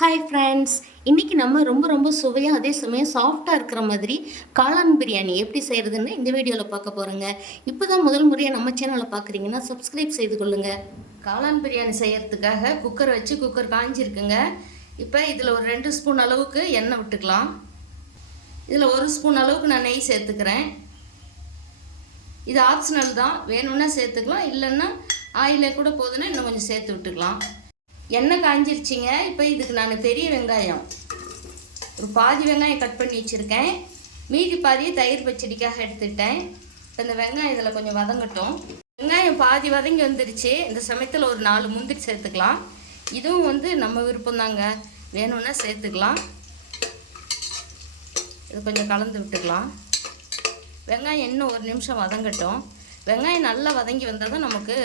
Hi friends, இன்றைக்கி நம்ம ரொம்ப சுவையாக அதே சமயம் சாஃப்டாக இருக்கிற மாதிரி காளான் பிரியாணி எப்படி செய்கிறதுன்னு இந்த வீடியோவில் பார்க்க போகிறோங்க. இப்போ தான் முதல் முறையாக நம்ம சேனலில் பார்க்குறீங்கன்னா சப்ஸ்கிரைப் செய்து கொள்ளுங்கள். காளான் பிரியாணி செய்கிறதுக்காக குக்கர் வச்சு குக்கர் காஞ்சிருக்குங்க. இப்போ இதில் ஒரு 2 ஸ்பூன் அளவுக்கு எண்ணெய் விட்டுக்கலாம். இதில் 1 ஸ்பூன் அளவுக்கு நான் நெய் சேர்த்துக்கிறேன். இது ஆப்ஷனல் தான், வேணும்னா சேர்த்துக்கலாம், இல்லைன்னா ஆயிலே கூட போதுன்னா இன்னும் கொஞ்சம் சேர்த்து விட்டுக்கலாம். எண்ணெய் காஞ்சிருச்சிங்க. இப்போ இதுக்கு நான் பெரிய வெங்காயம் ஒரு பாதி வெங்காயம் கட் பண்ணி வச்சுருக்கேன். மீதி பாதியை தயிர் பச்சடிக்காக எடுத்துக்கிட்டேன். இப்போ இந்த வெங்காயம் இதில் கொஞ்சம் வதங்கட்டும். வெங்காயம் பாதி வதங்கி வந்துருச்சு. இந்த சமயத்தில் ஒரு 4 முந்திரி சேர்த்துக்கலாம். இதுவும் நம்ம விருப்பம்தாங்க, வேணும்னா சேர்த்துக்கலாம். இது கொஞ்சம் கலந்து விட்டுக்கலாம். வெங்காயம் இன்னும் ஒரு நிமிஷம் வதங்கட்டும். வெங்காயம் நல்லா வதங்கி வந்தால் தான் நமக்கு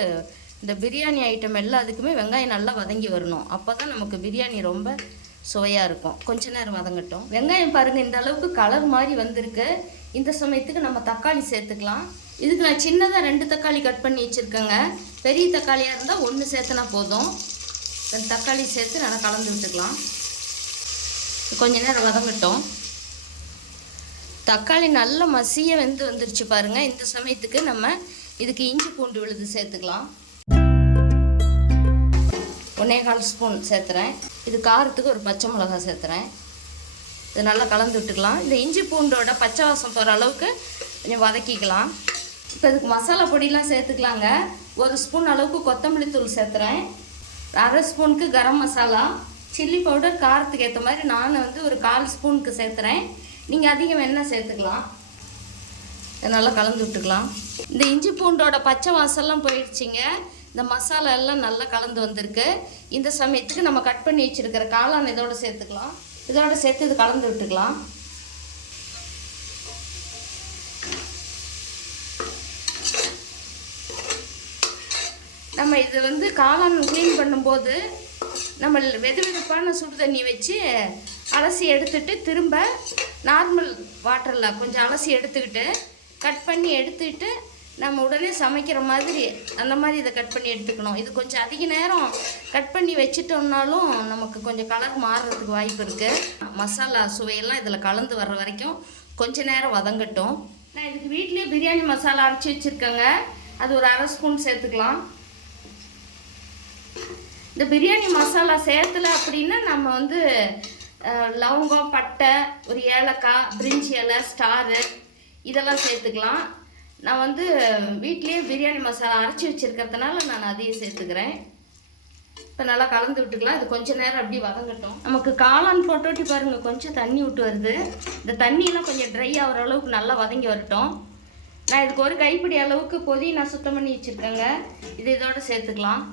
இந்த பிரியாணி ஐட்டம் எல்லாத்துக்குமே வெங்காயம் நல்லா வதங்கி வரணும். அப்போ தான் நமக்கு பிரியாணி ரொம்ப சுவையாக இருக்கும். கொஞ்ச நேரம் வதங்கட்டும். வெங்காயம் பாருங்கள், இந்த அளவுக்கு கலர் மாதிரி வந்திருக்கு. இந்த சமயத்துக்கு நம்ம தக்காளி சேர்த்துக்கலாம். இதுக்கு நான் சின்னதாக 2 தக்காளி கட் பண்ணி வச்சுருக்கேங்க. பெரிய தக்காளியாக இருந்தால் 1 சேர்த்துனா போதும். 2 தக்காளி சேர்த்து நல்லா கலந்து விட்டுக்கலாம். கொஞ்ச நேரம் வதங்கட்டும். தக்காளி நல்லா மசிய வெந்து வந்துருச்சு பாருங்கள். இந்த சமயத்துக்கு நம்ம இதுக்கு இஞ்சி பூண்டு விழுது சேர்த்துக்கலாம். 1/4 ஸ்பூன் சேர்த்துறேன். இது காரத்துக்கு ஒரு பச்சை மிளகாய் சேர்த்துறேன். இது நல்லா கலந்து விட்டுக்கலாம். இந்த இஞ்சி பூண்டோட பச்சை வாசம் போகிற அளவுக்கு கொஞ்சம் வதக்கிக்கலாம். இப்போ இதுக்கு மசாலா பொடியெலாம் சேர்த்துக்கலாங்க. 1 ஸ்பூன் அளவுக்கு கொத்தமல்லி தூள் சேர்த்துறேன். 1/2 ஸ்பூனுக்கு கரம் மசாலா, சில்லி பவுடர் காரத்துக்கு ஏற்ற மாதிரி நான் ஒரு 1/4 ஸ்பூனுக்கு சேர்த்துறேன். நீங்கள் அதிகம் வேணால் சேர்த்துக்கலாம். இதை நல்லா கலந்து விட்டுக்கலாம். இந்த இஞ்சி பூண்டோட பச்சை வாசம்லாம் போயிடுச்சிங்க. இந்த மசாலா எல்லாம் நல்லா கலந்து வந்திருக்கு. இந்த சமயத்துக்கு நம்ம கட் பண்ணி வச்சுருக்கிற காளான் இதோடு சேர்த்துக்கலாம். இதோடு சேர்த்து இது கலந்து விட்டுக்கலாம். நம்ம இது காளான் க்ளீன் பண்ணும்போது நம்ம வெதுவெதுப்பான சுடு தண்ணி வச்சு அலசி எடுத்துட்டு திரும்ப நார்மல் வாட்டரில் கொஞ்சம் அலசி எடுத்துக்கிட்டு கட் பண்ணி எடுத்துக்கிட்டு நம்ம உடனே சமைக்கிற மாதிரி அந்த மாதிரி இதை கட் பண்ணி எடுத்துக்கணும். இது கொஞ்சம் அதிக நேரம் கட் பண்ணி வச்சிட்டோம்னாலும் நமக்கு கொஞ்சம் கலர் மாறுறதுக்கு வாய்ப்பு இருக்குது. மசாலா சுவையெல்லாம் இதில் கலந்து வர்ற வரைக்கும் கொஞ்சம் நேரம் வதங்கட்டும். நான் இதுக்கு வீட்லேயே பிரியாணி மசாலா அரைச்சி வச்சுருக்கேங்க. அது ஒரு 1/2 ஸ்பூன் சேர்த்துக்கலாம். இந்த பிரியாணி மசாலா சேர்த்துல அப்படின்னா நம்ம லவங்கம், பட்டை, ஒரு ஏலக்காய், பிரிஞ்சி இலை, ஸ்டாரு இதெல்லாம் சேர்த்துக்கலாம். நான் வீட்லேயே பிரியாணி மசாலா அரைச்சி வச்சுருக்கிறதுனால நான் அதையும் சேர்த்துக்கிறேன். இப்போ நல்லா கலந்து விட்டுக்கலாம். இது கொஞ்சம் நேரம் அப்படி வதங்கட்டும். நமக்கு காளான் போட்டோட்டி பாருங்கள், கொஞ்சம் தண்ணி விட்டு வருது. இந்த தண்ணியெல்லாம் கொஞ்சம் ட்ரை ஆகிற அளவுக்கு நல்லா வதங்கி வரட்டும். நான் இதுக்கு ஒரு கைப்பிடி அளவுக்கு நான் சுத்தம் பண்ணி வச்சுருக்கேங்க. இது இதோட சேர்த்துக்கலாம்.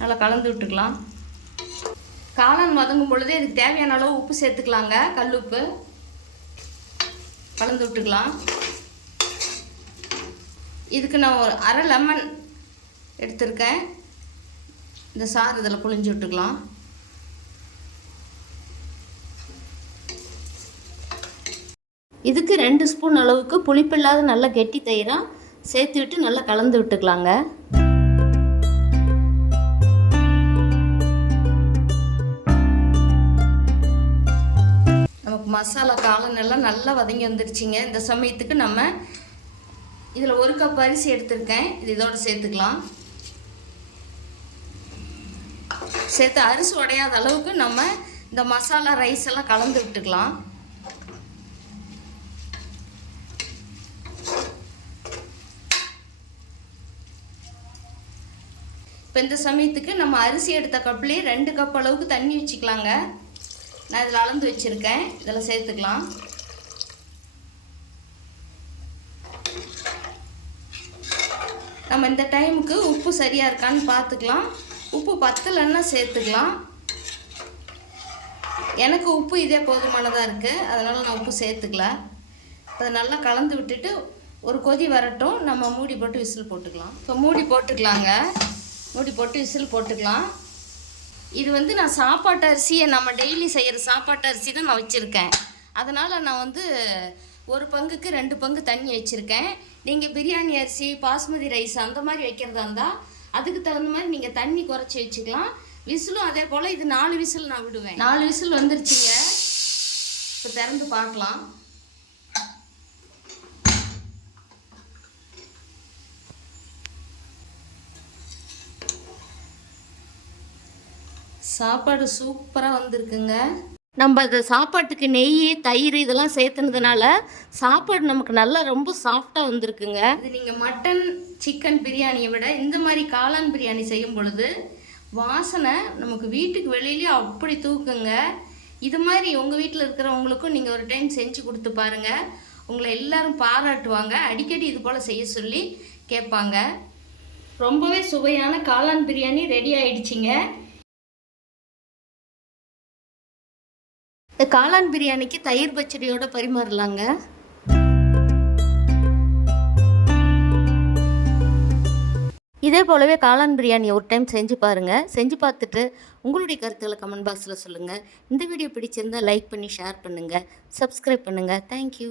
நல்லா கலந்து விட்டுக்கலாம். காளான் வதங்கும் பொழுதே இதுக்கு தேவையான அளவு உப்பு சேர்த்துக்கலாங்க. கல் உப்பு கலந்து விட்டுக்கலாம். இதுக்கு நான் ஒரு 1/2 லெமன் எடுத்திருக்கேன். இந்த சாறு இதில் புழிஞ்சு விட்டுக்கலாம். இதுக்கு 2 ஸ்பூன் அளவுக்கு புளிப்பில்லாத நல்ல கெட்டி தயிராக சேர்த்து விட்டு நல்லா கலந்து விட்டுக்கலாங்க. நமக்கு மசாலா காளான் எல்லாம் நல்லா வதங்கி வந்துருச்சுங்க. இந்த சமயத்துக்கு நம்ம இதில் 1 கப் அரிசி எடுத்திருக்கேன். இது இதோடு சேர்த்துக்கலாம். சேர்த்து அரிசி உடையாத அளவுக்கு நம்ம இந்த மசாலா ரைஸ் எல்லாம் கலந்து விட்டுக்கலாம். இப்போ இந்த சமயத்துக்கு நம்ம அரிசி எடுத்த கப்லேயே 2 கப் அளவுக்கு தண்ணி வச்சுக்கலாங்க. நான் இதில் அளந்து வச்சுருக்கேன். இதில் சேர்த்துக்கலாம். நம்ம இந்த டைமுக்கு உப்பு சரியாக இருக்கான்னு பார்த்துக்கலாம். உப்பு பத்தலைன்னா சேர்த்துக்கலாம். எனக்கு உப்பு இதே போதுமானதாக இருக்குது, அதனால் நான் உப்பு சேர்த்துக்கல. அதை நல்லா கலந்து விட்டுட்டு ஒரு கொதி வரட்டும். நம்ம மூடி போட்டு விசில் போட்டுக்கலாம். இப்போ மூடி போட்டுக்கலாங்க. மூடி போட்டு விசில் போட்டுக்கலாம். இது நான் சாப்பாட்டு அரிசியை நம்ம டெய்லி செய்கிற சாப்பாட்டு அரிசி தான் நான் வச்சுருக்கேன். அதனால் நான் 1 பங்குக்கு 2 பங்கு தண்ணி வச்சுருக்கேன். நீங்கள் பிரியாணி அரிசி, பாஸ்மதி ரைஸ் அந்த மாதிரி வைக்கிறதா இருந்தால் அதுக்கு தகுந்த மாதிரி நீங்கள் தண்ணி குறைச்சி வச்சுக்கலாம். விசிலும் அதே போல் இது 4 விசில் நான் விடுவேன். 4 விசில் வந்துருச்சுங்க. இப்போ திறந்து பார்க்கலாம். சாப்பாடு சூப்பராக வந்திருக்குங்க. நம்ம அந்த சாப்பாட்டுக்கு நெய், தயிர் இதெல்லாம் சேர்த்துனதுனால சாப்பாடு நமக்கு நல்லா ரொம்ப சாஃப்டாக வந்திருக்குங்க. இது நீங்கள் மட்டன், சிக்கன் பிரியாணியை விட இந்த மாதிரி காளான் பிரியாணி செய்யும் பொழுது வாசனை நமக்கு வீட்டுக்கு வெளியிலேயே அப்படி தூக்குங்க. இது மாதிரி உங்கள் வீட்டில் இருக்கிறவங்களுக்கும் நீங்கள் ஒரு டைம் செஞ்சு கொடுத்து பாருங்கள். உங்களை எல்லாரும் பாராட்டுவாங்க. அடிக்கடி இது போல் செய்ய சொல்லி கேட்பாங்க. ரொம்பவே சுவையான காளான் பிரியாணி ரெடி ஆயிடுச்சிங்க. இந்த காளான் பிரியாணிக்கு தயிர் பச்சடியோட பரிமாறலாங்க. இதே போலவே காளான் பிரியாணி ஒரு டைம் செஞ்சு பாருங்கள். செஞ்சு பார்த்துட்டு உங்களுடைய கருத்துக்களை கமெண்ட் பாக்ஸில் சொல்லுங்கள். இந்த வீடியோ பிடிச்சிருந்தால் லைக் பண்ணி ஷேர் பண்ணுங்கள், சப்ஸ்கிரைப் பண்ணுங்கள். தேங்க்யூ.